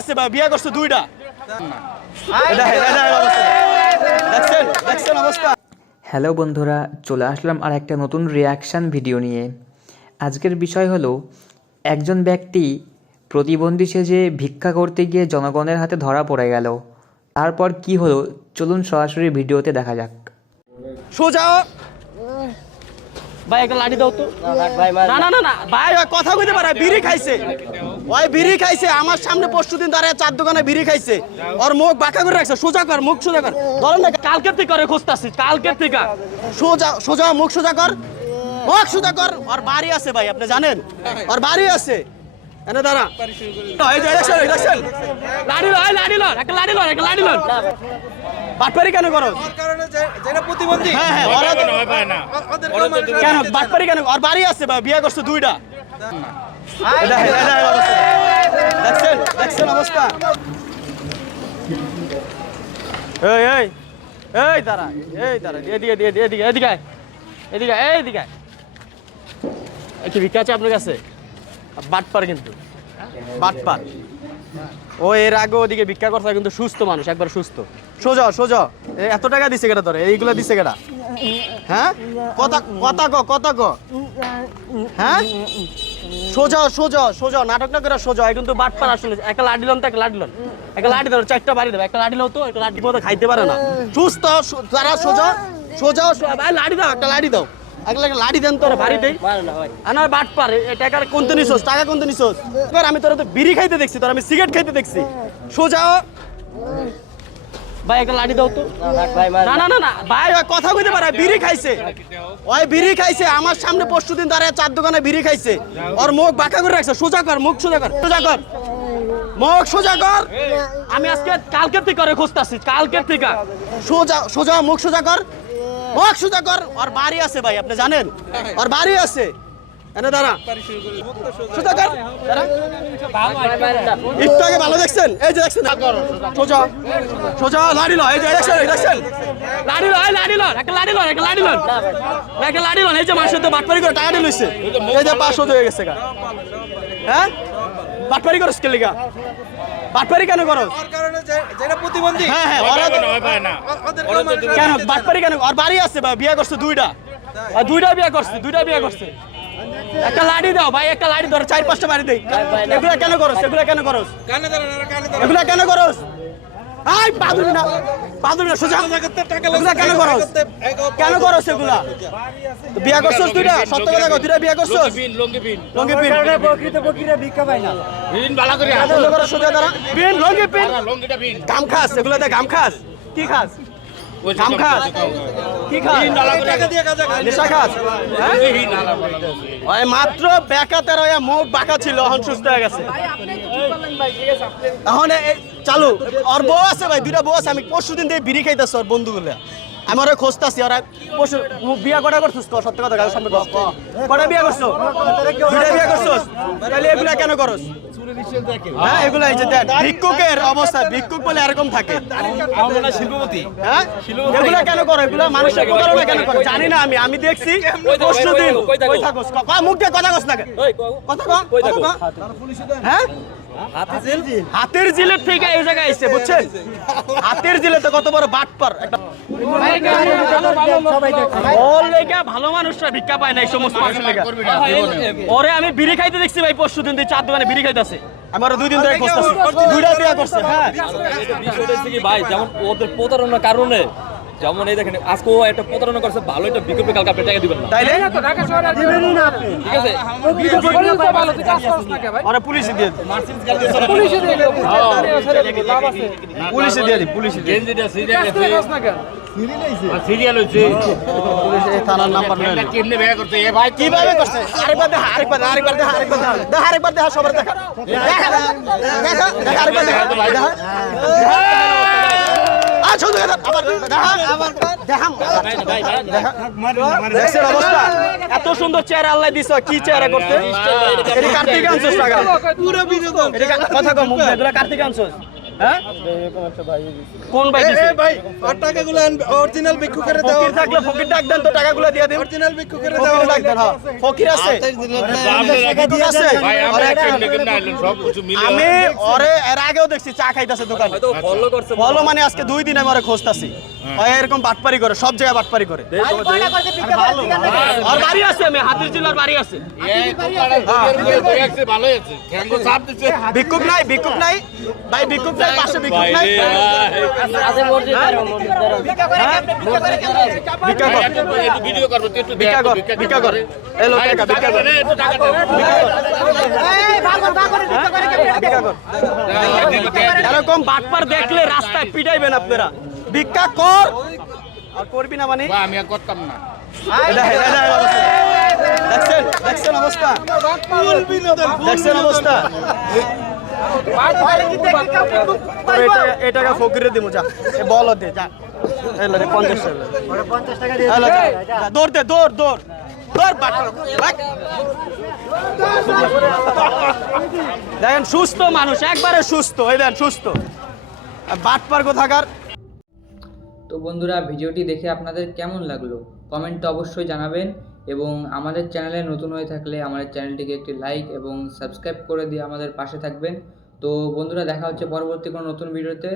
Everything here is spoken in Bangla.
আছে ভাই, বিয়ে করছে দুইটা। দেখছেন অবস্থা। হ্যালো বন্ধুরা, চলে আসলাম আর একটা নতুন রিয়াকশান ভিডিও নিয়ে। আজকের বিষয় হলো একজন ব্যক্তি প্রতিবন্ধী সেজে ভিক্ষা করতে গিয়ে জনগণের হাতে ধরা পড়ে গেল। তারপর কি হলো চলুন সরাসরি ভিডিওতে দেখা যাক। সোজা ভাই একটা লাঠি দাও তো। না না না না ভাই, ওই কথা কইতে পারে, বিড়ি খাইছে, ওই বিড়ি খাইছে আমার সামনে পরশু দিন দাঁড়ায় চার দোকানে বিড়ি খাইছে, ওর মুখ বাঁকা করে রাখছে। সোজা কর, মুখ সোজা কর। ধরেন না, কালকের থেকে করে খুঁজতাছি, কালকের থেকে। সোজা সোজা মুখ সোজা কর, মুখ সোজা কর। ওর বাড়ি আছে ভাই, আপনি জানেন ওর বাড়ি আছে। এনে দাঁড়া, এই যে দেখছেন লাঠি লয়, লাঠি লয়, একটা লাঠি লয়, একটা লাঠি লয়। বাটপারি কেন করো? প্রতিবন্ধী। হ্যাঁ হ্যাঁ, কেন বাটপারি কেন? ওর বাড়ি আছে ভাই, বিয়ে করছে দুইটা। দেখছেন অবস্থা। এই এই এই দাঁড়া, এই দাঁড়া, এদিকে এদিকে এদিকে এদিকে এদিকে এইদিকে। কি ভিক্ষা আছে আপনার কাছে? বাটপার কিন্তু, বাটপার। ও এর আগে ওদিকে ভিক্ষা করছে, কিন্তু সুস্থ মানুষ, একবার সুস্থ। সোজা সোজা, এত টাকা দিছে কেটা তোরে? এইগুলা দিছে কেটা? হ্যাঁ, কথা কথা ক, কথা ক। হ্যাঁ, সোজা সোজা সোজা, নাটক না করে সোজা। কিন্তু বাটপার আসলে। একটা লাঠি লন তো, একটা লাঠি লন, একটা লাঠি ধরো, চারটা বাড়ি দেবে। একটা লাঠি লো তো, একটা লাঠি মতো খাইতে পারে না। সুস্থ তারা সোজা সোজা, লাঠি দাও, একটা লাঠি দাও, একটা লাঠি দেন তোর বাড়ি দেই। আনার বাটপার, টাকা কোনতে নিছোস? টাকা কোনতে নিছোস? আমি তোরা তো বিড়ি খাইতে দেখছি, তোর আমি সিগারেট খাইতে দেখছি। সোজা ভাই একটা লাঠি দাও তো। না না না না ভাই, ওই কথা কইতে পারে, বিড়ি খাইছে, ওই বিড়ি খাইছে আমার সামনে পরশু দিন দাঁড়ায় চার দোকানে বিড়ি খাইছে, ওর মুখ বাঁকা করে রাখছে। সোজা কর, মুখ সোজা কর, সোজা কর, মুখ সোজা কর। আমি আজকে কালকের থেকে করে খুঁজতাছি, কালকের থেকে। সোজা সোজা, মুখ সোজা কর, মুখ সোজা কর। ওর বাড়ি আছে ভাই, আপনি জানেন ওর বাড়ি আছে। এনে দাঁড়া, সোজা কর, দাঁড়া। একটু আগে ভালো দেখছেন, এই যে দেখছেন, সোজা সোজা লাঠি লয়, এই যে দেখছেন লাঠি লয়, লাঠি লয়, একটা লাঠি লয়, একটা লাঠি লয়, একটা লাঠি লয়। এই যে মানুষের তো বাটপারি করে টাকা দিয়ে লইছে, এই যে 500 হয়ে গেছে গা। হ্যাঁ, বাটপারি করছ কে লিগা? বাটপারি কেন করো? প্রতিবন্ধী। হ্যাঁ হ্যাঁ, কেন বাটপারি কেন? ওর বাড়ি আছে ভাই, বিয়ে করছে দুইটা, দুইটা বিয়ে করছে, দুইটা বিয়ে করছে। একটা লাঠি দাও ভাই, একটা লাঠি ধরো, 4-5টা বাড়ি দেই। এগুলা কেন করছ? এগুলা কেন করছ? এগুলা কেন করছ? আই বাদুরি না, বাদুরি না, সোজা। এগুলা কেন করছ? কেন করছ এগুলা? বিয়ে করছস দুইটা, সত্য কথা কও, দুইটা বিয়ে করছস? লঙ্গি পিন, লঙ্গি পিন। প্রকৃত বকিরা ভিক্ষা পায় না। পিন ভালো করে হাত বন্ধ করো, সোজা দাঁড়া। পিন, লঙ্গি পিন, লঙ্গিটা পিন। গাম খাস, এগুলাতে গাম খাস? কি খাস? গাম খাস? কি খাস? টাকা দিয়ে কাজা খাস, নেশা খাস? ওই মাত্র বেকাতে রয়া, মুখ বাঁকা ছিল, এখন সুস্থ হয়ে গেছে। এখন চালু। ওর বউ আছে ভাই, দুইটা বউ আছে। আমি পরশুদিন দিয়ে বিড়ি খাইতেছি ওর বন্ধুগুলা, আমি ওরা খোঁজতাছি। ওরা পরশু বিয়া কটা করছিস? সত্য কথা গাড়ির সামনে কটা বিয়া করছো? দুইটা বিয়া করছোস? তাহলে এগুলা কেন করস? হ্যাঁ, এগুলা এই যে ভিক্ষুকের অবস্থা, ভিক্ষুক বলে এরকম থাকে। শিল্পপতি। হ্যাঁ, এগুলা কেন করো? এগুলা মানুষের প্রতারণা কেন করো? জানি না আমি, আমি দেখছি পরশুদিন। কই থাকোস? মুখ দিয়ে কথা কস না, কথা কও, কথা কও। হ্যাঁ, হাতের জিলের থেকে এই জায়গায় এসে, বুঝছেন? হাতের জিলে তো কত বড় বাটপার। ভালো মানুষরা ভিক্ষা পায় না, এই সমস্ত মানুষের লেগে। ওরে আমি বিড়ি খাইতে দেখছি ভাই, পরশুদিন দিয়ে 4 দোকানে বিড়ি খাইতেছে। আমার 2 দিন ধরে খুঁজতেছি, দুইটা বিয়ে করছে। হ্যাঁ, বিষয়টা হচ্ছে কি ভাই, যেমন ওদের প্রতারণার কারণে, যেমন এই দেখেন আজকে ও একটা প্রতারণা করছে, ভালো একটা বিকল্প, কালকে আপনি টাকা দিবেন না, তাইলে ঠিক আছে? আরে পুলিশে দিয়ে দিই, পুলিশে দিয়ে দিই, পুলিশে দিয়ে দিই, পুলিশে দিয়ে সিরিয়াল হইছে, পুলিশ এই থানার নাম্বার নেই। কেমনে বেয়া করতে এ ভাই? কিভাবে করতে? আরেকবার দেখা, আরেকবার দেখা, আরেকবার দেখা, আরেকবার দেখা, দেখা, আরেকবার দেখা, সবার দেখা, দেখা, দেখা, দেখা, আরেকবার দেখা, ভাই দেখা, আচ্ছা দেখা, আবার দেখা, আবার দেখা, দেখা, দেখছেন অবস্থা? এত সুন্দর চেহারা আল্লাহ দিছে, কি চেহারা করতে? এটা কার্তিক আনছস টাকা, পুরো বিনোদন। এটা কথা কম মুখ, এগুলা কার্তিক আনছস। হ্যাঁ কোন ভাই দিছে? ভাই আর টাকাগুলো অরিজিনাল ভিক্ষুকের দাও। ফকির থাকলে ফকির ডাক দেন তো টাকাগুলো দিয়ে দিন। অরিজিনাল ভিক্ষুকের দাও। ফকির ডাক দেন, হ্যাঁ। ফকির আছে? ভিক্ষুক আছে? আমি ওরে এর আগেও দেখছি চা খাইতেছে দোকানে। হয়তো ফলো করছে বলো মানে আজকে 2 দিন আমি ওরে খুঁজতাছি। ওই এরকম বাটপারি করে, সব জায়গায় বাটপারি করে। আর বাড়ি আছে, আমি হাতির জেলার বাড়ি আছে। ভিক্ষুক নাই, ভিক্ষুক নাই ভাই, ভিক্ষুক নাই, পাশে ভিক্ষুক নাই। ভিক্ষা কর, ভিক্ষা কর, ভিক্ষা কর। এলো টাকা, ভিক্ষা কর, ভিক্ষা কর। এরকম বাটপার দেখলে রাস্তায় পিটাইবেন আপনারা। ভিক্ষা কর, আর করবি না মানে আমি আর করতাম না। দেখছেন, দেখছেন অবস্থা, দেখছেন অবস্থা। এই টাকা ফকিরে দিব, যা বল দে, যা। এলো রে 50 টাকা, এলো যা, যা, দৌড় দে, দৌড় দৌড় দৌড়, বাটপার, বাট। দেখেন সুস্থ মানুষ, একবারে সুস্থ, এই দেন সুস্থ। বাটপার কোথাকার। তো বন্ধুরা, ভিডিওটি দেখে আপনাদের কেমন লাগলো কমেন্টে অবশ্যই জানাবেন, এবং আমাদের চ্যানেলে নতুন হয়ে থাকলে আমাদের চ্যানেলটিকে একটি লাইক এবং সাবস্ক্রাইব করে দিয়ে আমাদের পাশে থাকবেন। তো বন্ধুরা, দেখা হচ্ছে পরবর্তী কোনো নতুন ভিডিওতে।